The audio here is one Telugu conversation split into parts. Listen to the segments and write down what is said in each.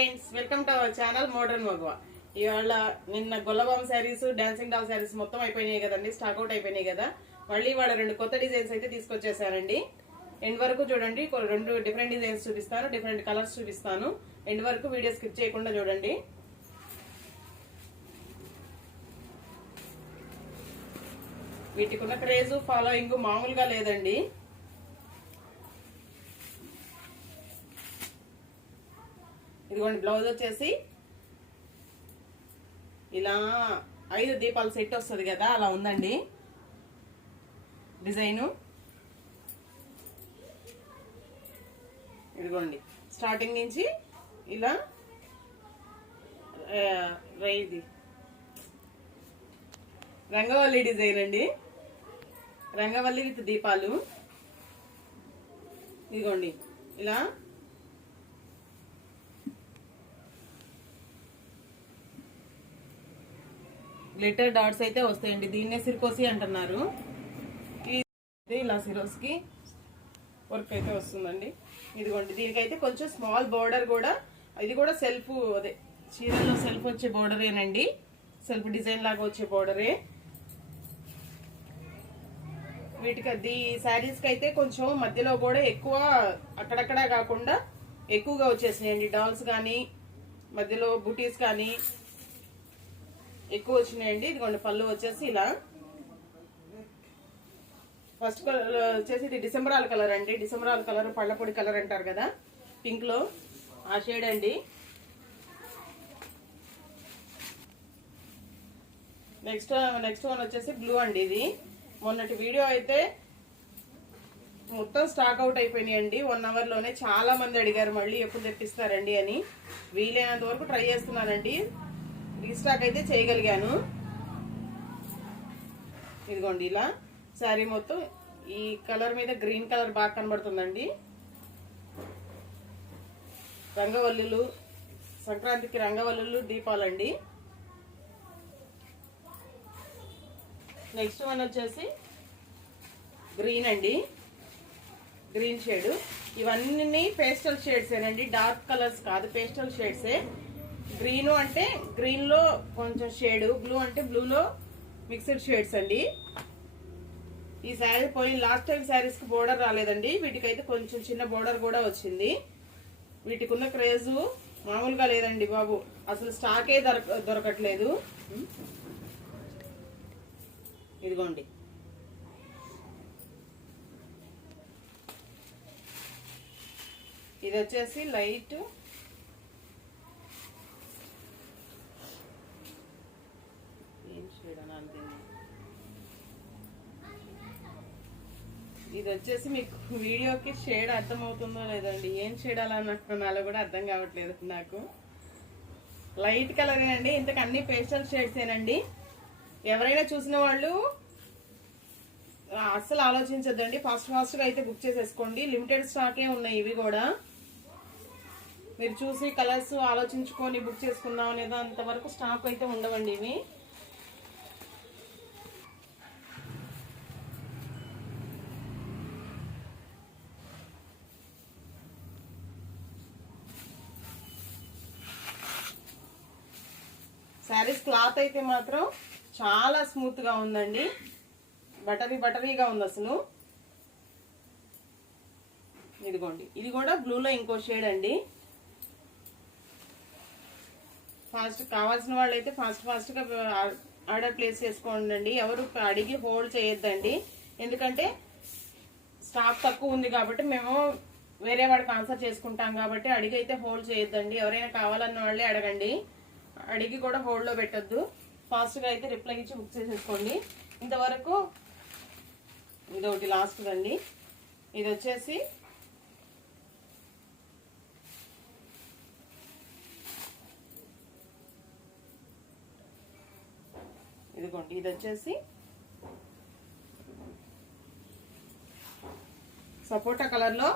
Friends welcome to our channel modern Maguva. ఇవాళ నిన్న గొల్లబామ్ శారీస్ డాన్సింగ్ డాల్ శారీస్ మొత్తం అయిపోయినాయి కదండి స్టాక్ అవుట్ అయిపోయినాయి కదా. మళ్ళీ ఇవాళ రెండు కొత్త డిజైన్స్ అయితే తీసుకొచ్చేసానండి ఎండ్ వరకు చూడండి రెండు డిఫరెంట్ డిజైన్స్ చూపిస్తాను డిఫరెంట్ కలర్స్ చూపిస్తాను. ఎండ్ వరకు వీడియో స్కిప్ చేయకుండా చూడండి. వీటికి ఉన్న క్రేజ్ ఫాలోయింగ్ మామూలుగా లేదండి. ఇదిగోండి బ్లౌజ్ వచ్చేసి ఇలా ఐదు దీపాల సెట్ వస్తుంది కదా అలా ఉందండి. డిజైను. ఇదిగోండి స్టార్టింగ్ నుంచి ఇలా రైది రంగవల్లి డిజైన్ అండి. రంగవల్లి విత్ దీపాలు. ఇదిగోండి ఇలా గ్లిటర్ డాట్స్ అయితే వస్తాయండి. దీన్నే సిరికోసి అంటున్నారు. ఇది ఇలా సిరోస్కి వర్క్ అయితే వస్తుందండి. ఇదిగోండి దీనికైతే కొంచెం స్మాల్ బోర్డర్ కూడా ఇది కూడా సెల్ఫ్ అదే చీరల్లో సెల్ఫ్ వచ్చే బోర్డరేనండి సెల్ఫ్ డిజైన్ లాగా వచ్చే బోర్డరే వీటికి అది శారీస్కి అయితే కొంచెం మధ్యలో కూడా ఎక్కువ అక్కడక్కడ కాకుండా ఎక్కువగా వచ్చేసినాయండి. డాల్స్ కానీ మధ్యలో బుటీస్ కానీ ఎక్కువ వచ్చినాయండి. ఇదిగోండి పళ్ళు వచ్చేసి ఇలా. ఫస్ట్ కలర్ వచ్చేసి ఇది డిసెంబరాల్ కలర్ అండి. డిసెంబరాల్ కలర్ పళ్ళపొడి కలర్ అంటారు కదా పింక్లో. ఆ షేడ్ అండి. నెక్స్ట్ నెక్స్ట్ వన్ వచ్చేసి బ్లూ అండి ఇది. మొన్నటి వీడియో అయితే మొత్తం స్టాక్ అవుట్ అయిపోయినాయండి. వన్ అవర్లోనే చాలా మంది అడిగారు మళ్ళీ ఎప్పుడు తెప్పిస్తారండి అని. వీలైనంత వరకు ట్రై చేస్తున్నానండి. రీస్టాక్ అయితే చేయగలిగాను. ఇదిగోండి ఇలా. శారీ మొత్తం ఈ కలర్ మీద గ్రీన్ కలర్ బాగా కనబడుతుందండి. రంగవల్లులు సంక్రాంతికి రంగవల్లులు దీపాలండి. నెక్స్ట్ వన్ వచ్చేసి గ్రీన్ అండి. Green shade. ఇవన్నీ పేస్టల్ షేడ్సేనండి. డార్క్ కలర్స్ కాదు పేస్టల్ షేడ్సే. గ్రీన్ అంటే గ్రీన్లో కొంచెం షేడ్ బ్లూ అంటే బ్లూలో మిక్స్డ్ షేడ్స్ అండి. ఈ శారీ పోయిన లాస్ట్ టైం శారీస్కి బోర్డర్ రాలేదండి. వీటికైతే కొంచెం చిన్న బోర్డర్ కూడా వచ్చింది. వీటికి ఉన్న క్రేజ్ మామూలుగా లేదండి బాబు. అసలు స్టాకే దొరక దొరకట్లేదు. ఇదిగోండి. ఇది వచ్చేసి లైట్ ఏం షేడ్ అని అంతేనా ఇది వచ్చేసి మీకు వీడియోకి షేడ్ అర్థమవుతుందో లేదండి ఏం షేడ్ అలా కూడా అర్థం కావట్లేదు నాకు. లైట్ కలర్ అండి ఇంతకు అన్ని పేస్టల్ షేడ్స్ ఏనండి. ఎవరైనా చూసిన వాళ్ళు అస్సలు ఆలోచించద్దండి. ఫాస్ట్ ఫాస్ట్గా అయితే బుక్ చేసేసుకోండి. లిమిటెడ్ స్టాకే ఉన్నాయి ఇవి కూడా. మీరు చూసి కలర్స్ ఆలోచించుకొని బుక్ చేసుకుందాం అనేది అంతవరకు స్టాక్ అయితే ఉండవండి ఇవి. శారీస్ క్లాత్ అయితే మాత్రం చాలా స్మూత్గా ఉందండి. బటరీ బటరీగా ఉంది అసలు. ఇదిగోండి. ఇది కూడా బ్లూలో ఇంకో షేడ్ అండి. ఫాస్ట్ కావాల్సిన వాళ్ళైతే ఫాస్ట్ ఫాస్ట్గా ఆర్డర్ ప్లేస్ చేసుకోండి ఎవరు అడిగి హోల్డ్ చేయొద్దండి. ఎందుకంటే స్టాక్ తక్కువ ఉంది కాబట్టి మేము వేరే వాడికి ఆన్సర్ చేసుకుంటాం కాబట్టి అడిగి అయితే హోల్డ్ చేయొద్దండి. ఎవరైనా కావాలన్న వాళ్ళే అడగండి. అడిగి కూడా హోల్డ్లో పెట్టద్దు. ఫాస్ట్గా అయితే రిప్లై ఇచ్చి బుక్ చేసేసుకోండి. ఇంతవరకు ఇది ఒకటి లాస్ట్ అండి ఇది వచ్చేసి ఇదిగోండి ఇది వచ్చేసి సపోటా కలర్లో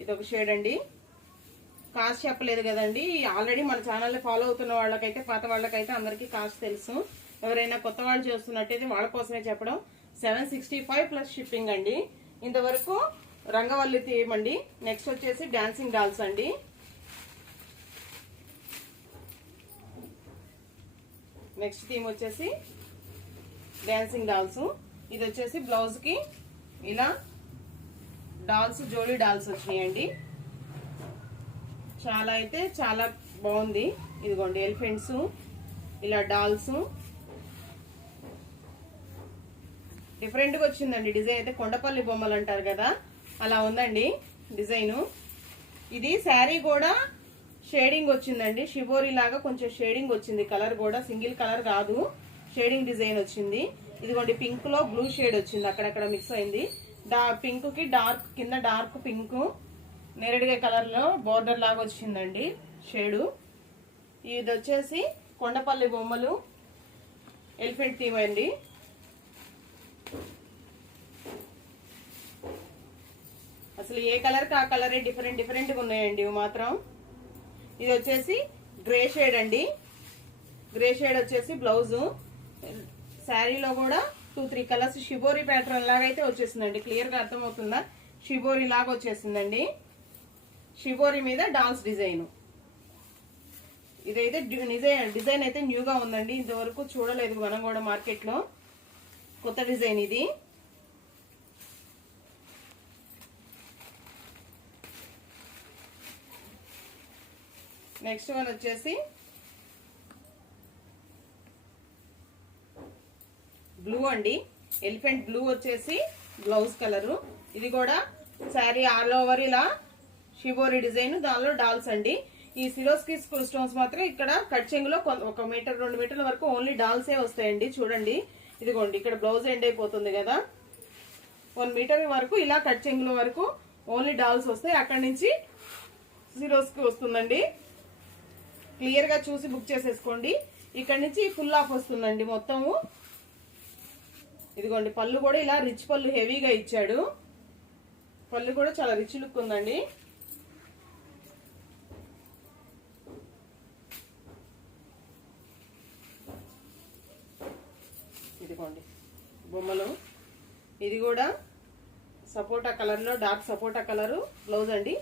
ఇది ఒక షేడ్ అండి. కాస్ట్ చెప్పలేదు కదండి. ఆల్రెడీ మన ఛానల్ని ఫాలో అవుతున్న వాళ్ళకైతే పాత వాళ్ళకైతే అందరికీ కాస్ట్ తెలుసు. ఎవరైనా కొత్త వాళ్ళు చూస్తున్నట్టయితే వాళ్ళ కోసమే చెప్పడం. Seven sixty five plus shipping అండి. ఇంతవరకు రంగవల్లి థీమ్ అండి. నెక్స్ట్ వచ్చేసి డాన్సింగ్ డాల్స్ అండి. నెక్స్ట్ థీమ్ వచ్చేసి డాన్సింగ్ డాల్స్. ఇది వచ్చేసి బ్లౌజ్కి ఇలా డాల్స్ జోలీ డాల్స్ వచ్చినాయండి. చాలా అయితే చాలా బాగుంది. ఇదిగోండి ఎలిఫెంట్స్ ఇలా డాల్స్ డిఫరెంట్గా వచ్చిందండి డిజైన్. అయితే కొండపల్లి బొమ్మలు అంటారు కదా అలా ఉందండి డిజైను. ఇది శారీ కూడా షేడింగ్ వచ్చిందండి. షిబోరి లాగా కొంచెం షేడింగ్ వచ్చింది. కలర్ కూడా సింగిల్ కలర్ కాదు. షేడింగ్ డిజైన్ వచ్చింది. ఇదిగోండి పింక్లో బ్లూ షేడ్ వచ్చింది. అక్కడక్కడ మిక్స్ అయింది. డా పింక్కి డార్క్ కింద డార్క్ పింక్ నేరడిగా కలర్లో బోర్డర్ లాగా వచ్చిందండి షేడు. ఇది వచ్చేసి కొండపల్లి బొమ్మలు ఎలిఫెంట్ థీమ్ అండి. అసలు ఏ కలర్కి ఆ కలరే డిఫరెంట్ డిఫరెంట్గా ఉన్నాయండి ఇవి మాత్రం. ఇది వచ్చేసి గ్రే షేడ్ అండి. గ్రే షేడ్ వచ్చేసి బ్లౌజు. శారీలో కూడా two three colours. Shibori pattern లాగా అయితే వచ్చేసిందండి. క్లియర్గా అర్థమవుతుందా? షిబోరి లాగా వచ్చేసిందండి. షివోరి మీద డాల్స్ డిజైన్ ఇదైతే డిజైన్ డిజైన్ అయితే న్యూగా ఉందండి. ఇంతవరకు చూడలేదు మనం కూడా మార్కెట్లో. కొత్త డిజైన్ ఇది. నెక్స్ట్ వన్ వచ్చేసి బ్లూ అండి. ఎలిఫెంట్ బ్లూ వచ్చేసి బ్లౌజ్ కలరు ఇది కూడా శారీ ఆల్ ఓవర్ ఇలా షిబోరి డిజైన్ దానిలో డాల్స్ అండి. ఈ సిరోస్కి స్టోన్స్ మాత్రం ఇక్కడ కట్ చెంగులో కొ- ఒక మీటర్ రెండు మీటర్ల వరకు ఓన్లీ డాల్సే వస్తాయండి. చూడండి. ఇదిగోండి ఇక్కడ బ్లౌజ్ ఎండ్ అయిపోతుంది కదా. వన్ మీటర్ వరకు ఇలా కట్ చెంగుల వరకు ఓన్లీ డాల్స్ వస్తాయి. అక్కడి నుంచి సిరోస్కి వస్తుందండి. క్లియర్గా చూసి బుక్ చేసేసుకోండి. ఇక్కడ నుంచి ఫుల్ ఆఫ్ వస్తుందండి మొత్తము. ఇదిగోండి పళ్ళు కూడా ఇలా రిచ్ పళ్ళు హెవీగా ఇచ్చాడు. పళ్ళు కూడా చాలా రిచ్ లుక్ ఉందండి. ఇదిగోండి. బొమ్మలు. ఇది కూడా సపోటా కలర్లో డార్క్ సపోటా కలర్ బ్లౌజ్ అండి.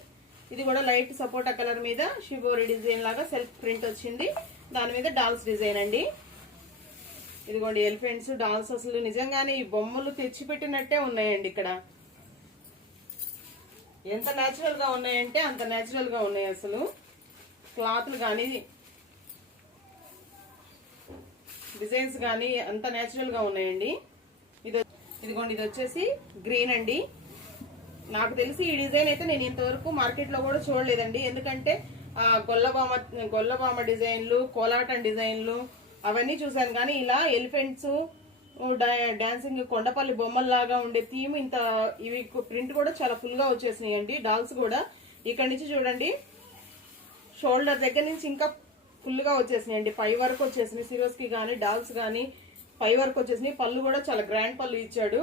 ఇది కూడా లైట్ సపోటా కలర్ మీద షిబోరి డిజైన్ లాగా సెల్ఫ్ ప్రింట్ వచ్చింది. దాని మీద డాల్స్ డిజైన్ అండి. ఇదిగోండి ఎలిఫెంట్స్ డాల్స్ అసలు నిజంగానే ఈ బొమ్మలు తెచ్చిపెట్టినట్టే ఉన్నాయండి ఇక్కడ. ఎంత న్యాచురల్గా ఉన్నాయంటే అంత న్యాచురల్గా ఉన్నాయి అసలు. క్లాత్లు కానీ డిజైన్స్ కానీ అంత నేచురల్గా ఉన్నాయండి. ఇది ఇదిగోండి ఇది వచ్చేసి గ్రీన్ అండి. నాకు తెలిసి ఈ డిజైన్ అయితే నేను ఇంతవరకు మార్కెట్లో కూడా చూడలేదండి. ఎందుకంటే ఆ గొల్లబామ గొల్లబామ డిజైన్లు కోలాటం డిజైన్లు అవన్నీ చూసాను కానీ ఇలా ఎలిఫెంట్స్ డాన్సింగ్ కొండపల్లి బొమ్మల్లాగా ఉండే థీమ్ ఇంత ఇవి ప్రింట్ కూడా చాలా ఫుల్గా వచ్చేసినాయి అండి డాల్స్ కూడా. ఇక్కడ నుంచి చూడండి. షోల్డర్ దగ్గర నుంచి ఇంకా ఫుల్గా వచ్చేసినాయి అండి పై వరకు వచ్చేసినాయి. సిరోస్కి కానీ డాల్స్ కానీ పై వరకు వచ్చేసినాయి. పళ్ళు కూడా చాలా గ్రాండ్ పళ్ళు ఇచ్చాడు.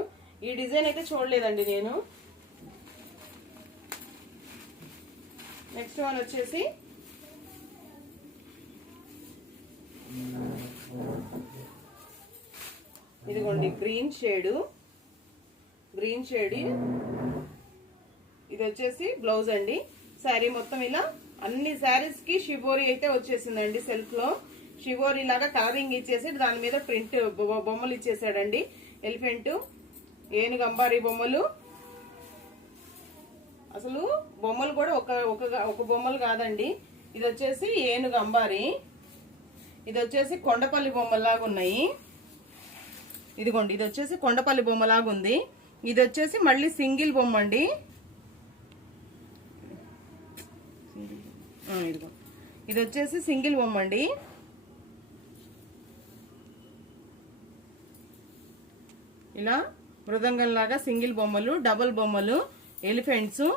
ఈ డిజైన్ అయితే చూడలేదండి నేను. నెక్స్ట్ వన్ వచ్చేసి ఇదిగోండి గ్రీన్ షేడు. Green shade. ఇది వచ్చేసి బ్లౌజ్ అండి. శారీ మొత్తం ఇలా అన్ని శారీస్కి షిబోరి అయితే వచ్చేసిందండి సెల్ఫ్లో. షిబోరి లాగా కలరింగ్ ఇచ్చేసి దాని మీద ప్రింట్ బొ- బొమ్మలు ఇచ్చేసాడండి. ఎలిఫెంట్ ఏనుగు అంబారీ బొమ్మలు. అసలు బొమ్మలు కూడా ఒక ఒక ఒక బొమ్మలు కాదండి. ఇది వచ్చేసి ఏనుగు అంబారి ఇది వచ్చేసి కొండపల్లి బొమ్మలాగా ఉన్నాయి. ఇదిగోండి ఇది వచ్చేసి కొండపల్లి బొమ్మలాగా ఉంది. ఇది వచ్చేసి మళ్ళీ సింగిల్ బొమ్మ అండి ఇదిగో. ఇది వచ్చేసి సింగిల్ బొమ్మ అండి. ఇలా మృదంగం లాగా సింగిల్ బొమ్మలు డబుల్ బొమ్మలు ఎలిఫెంట్స్.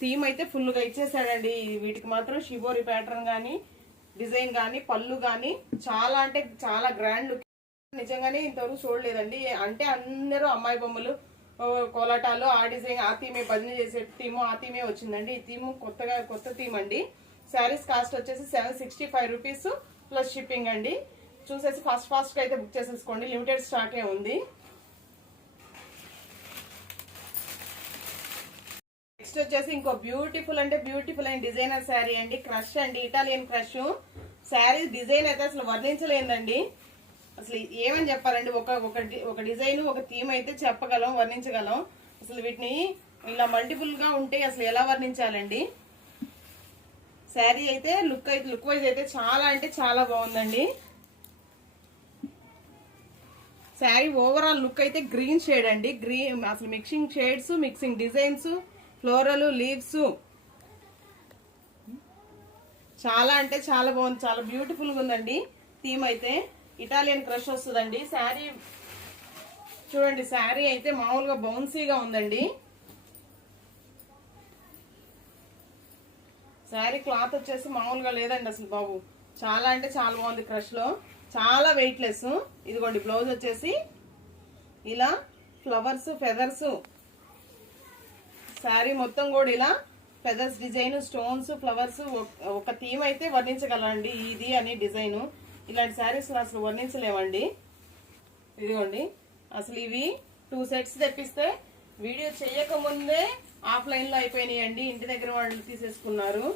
థీమ్ అయితే ఫుల్గా ఇచ్చేసాడండి వీటికి మాత్రం షిబోరి ప్యాటర్న్ కానీ డిజైన్ కానీ పళ్ళు కానీ చాలా అంటే చాలా గ్రాండ్ లుక్. నిజంగానే ఇంతవరకు చూడలేదండి. అంటే అందరూ అమ్మాయి బొమ్మలు కోలాటాలు ఆ డిజైన్ ఆ థీమే భజన చేసే థీము ఆ థీమే వచ్చిందండి. ఈ థీము కొత్తగా కొత్త థీమ్ అండి. శారీస్ కాస్ట్ వచ్చేసి seven sixty five rupees plus shipping అండి. చూసేసి ఫాస్ట్ ఫాస్ట్గా అయితే బుక్ చేసేసుకోండి. లిమిటెడ్ స్టాకే ఉంది. నెక్స్ట్ వచ్చేసి ఇంకో బ్యూటిఫుల్ అంటే బ్యూటిఫుల్ అయిన డిజైనర్ శారీ అండి. క్రష్ అండి ఇటాలియన్ క్రష్. శారీ డిజైన్ అయితే అసలు వర్ణించలేదండి. అసలు ఏమని చెప్పాలండి? ఒక ఒక ఒక డిజైన్ ఒక థీమ్ అయితే చెప్పగలం వర్ణించగలం. అసలు వీటిని ఇలా మల్టిపుల్గా ఉంటే అసలు ఎలా వర్ణించాలండి? శారీ అయితే లుక్ అయితే లుక్ వైజ్ అయితే చాలా అంటే చాలా బాగుందండి. శారీ ఓవరాల్ లుక్ అయితే గ్రీన్ షేడ్ అండి. గ్రీన్ అసలు mixing shades mixing designs floral leaves. చాలా అంటే చాలా బాగుంది చాలా బ్యూటిఫుల్గా ఉందండి. థీమ్ అయితే ఇటాలియన్ క్రష్ వస్తుందండి. శారీ చూడండి శారీ అయితే మామూలుగా బౌన్సీగా ఉందండి. శారీ క్లాత్ వచ్చేసి మామూలుగా లేదండి అసలు బాబు. చాలా అంటే చాలా బాగుంది క్రష్లో. చాలా వెయిట్లెస్ ఇదిగోండి బ్లౌజ్ వచ్చేసి ఇలా ఫ్లవర్స్ ఫెదర్స్ శారీ మొత్తం కూడా ఇలా ఫెదర్స్ డిజైన్ స్టోన్స్ ఫ్లవర్స్ ఒక థీమ్ అయితే వర్ణించగలండి ఇది అని డిజైన్ ఇలాంటి శారీస్ అసలు వర్ణించలేమండి. ఇదిగోండి అసలు ఇవి టూ సెట్స్ తెప్పిస్తే వీడియో చేయకముందే ఆఫ్లైన్లో అయిపోయినాయండి. ఇంటి దగ్గర వాళ్ళు తీసేసుకున్నారు.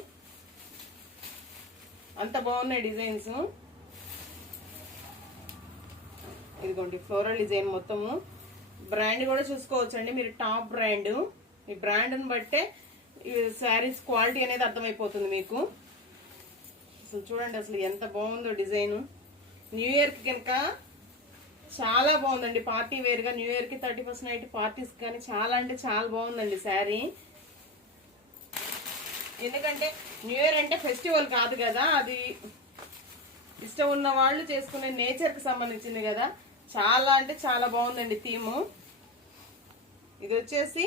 అంత బాగున్నాయి డిజైన్స్. ఇదిగోండి ఫ్లోరల్ డిజైన్ మొత్తము. బ్రాండ్ కూడా చూసుకోవచ్చండి మీరు టాప్ బ్రాండ్. ఈ బ్రాండ్ని బట్టే ఈ శారీస్ క్వాలిటీ అనేది అర్థమైపోతుంది మీకు. అసలు చూడండి అసలు ఎంత బాగుందో డిజైన్. న్యూ ఇయర్కి కనుక చాలా బాగుందండి పార్టీ వేర్గా న్యూ ఇయర్కి థర్టీ ఫస్ట్ నైట్ పార్టీస్ కానీ చాలా అంటే చాలా బాగుందండి శారీ. ఎందుకంటే న్యూ ఇయర్ అంటే ఫెస్టివల్ కాదు కదా అది ఇష్టం ఉన్న వాళ్ళు చేసుకునే నేచర్కి సంబంధించింది కదా. చాలా అంటే చాలా బాగుందండి థీము. ఇది వచ్చేసి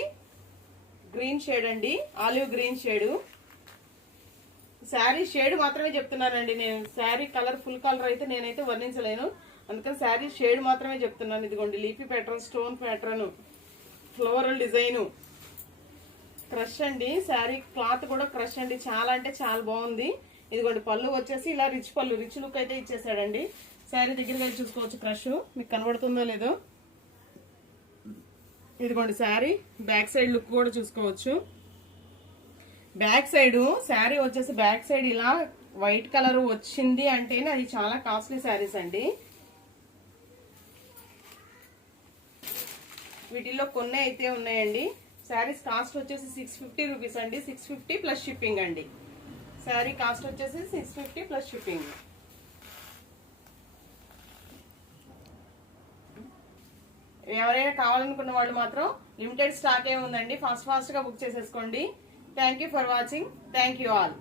గ్రీన్ షేడ్ అండి olive green shade sari shade మాత్రమే చెప్తున్నానండి నేను. శారీ కలర్ ఫుల్ కలర్ అయితే నేనైతే వర్ణించలేను. అందుకని శారీ షేడ్ మాత్రమే చెప్తున్నాను. ఇదిగోండి leafy pattern stone pattern floral design crush అండి శారీ క్లాత్ కూడా క్రష్ అండి. చాలా అంటే చాలా బాగుంది. ఇదిగోండి పళ్ళు వచ్చేసి ఇలా రిచ్ పళ్ళు రిచ్ లుక్ అయితే ఇచ్చేసాడండి. శారీ దగ్గరగా చూసుకోవచ్చు క్రష్. మీకు కనబడుతుందో లేదో. ఇదిగోండి శారీ. బ్యాక్ సైడ్ లుక్ కూడా చూసుకోవచ్చు. బ్యాక్ సైడ్ శారీ వచ్చేసి బ్యాక్ సైడ్ ఇలా వైట్ కలర్ వచ్చింది అంటేనే అది చాలా కాస్ట్లీ శారీస్ అండి. వీటిల్లో కొన్ని అయితే ఉన్నాయండి. శారీస్ కాస్ట్ వచ్చేసి సిక్స్ ఫిఫ్టీ రూపీస్ అండి. సిక్స్ ఫిఫ్టీ ప్లస్ షిప్పింగ్ అండి. శారీ కాస్ట్ వచ్చేసి సిక్స్ ఫిఫ్టీ ప్లస్ షిప్పింగ్ ఎవరైనా కావాలనుకున్న వాళ్ళు మాత్రం లిమిటెడ్ స్టాక్ ఏముందండి ఉందండి. ఫాస్ట్ ఫాస్ట్గా బుక్ చేసేసుకోండి. Thank you for watching thank you all